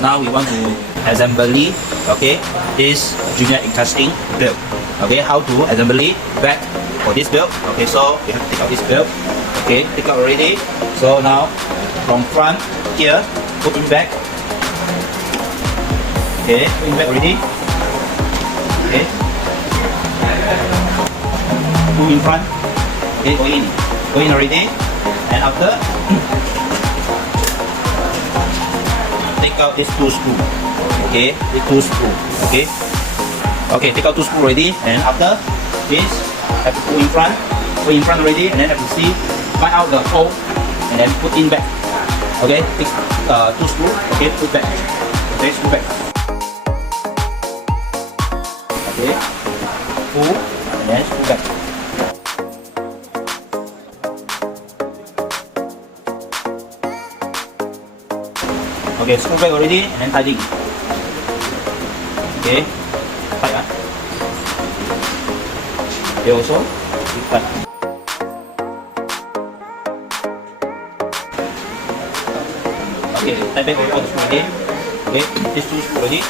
now we want to assembly, okay, this junior encrusting belt. Okay, how to assembly back for this belt. Okay, so we have to take out this belt. Okay, take out already. So now from front here, put in back. Okay, put in back already. Okay, put in front. Okay, go in already. And after take out these two screws. Okay, the two screws. Okay, okay, take out two screws already. And after this, have to put in front already, and then have to see find out the hole and then put in back. Okay, take two screws. Okay, put back. Okay, screw back. Okay, pull and then screw back. Okay, screw back already and then tighten. Okay, tight. Okay, also tight. Okay, tight back all the screw again. Okay, these two screws already.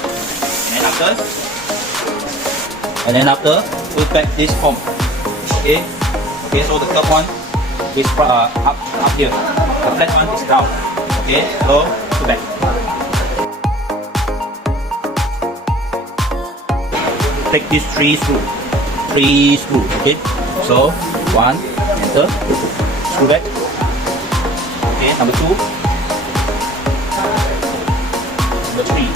And then after put back this form. Okay, okay, so the top one is up here. The flat one is down. Okay, so put back. Take these three screws. Okay, so one, enter, screw back. Okay, number two, number three.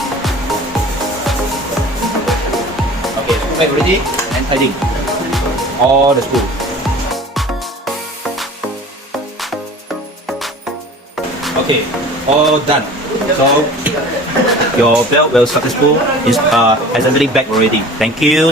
Okay, screw back already and tighten all the screws. Okay, all done. So your belt will successful is assembly back already. Thank you.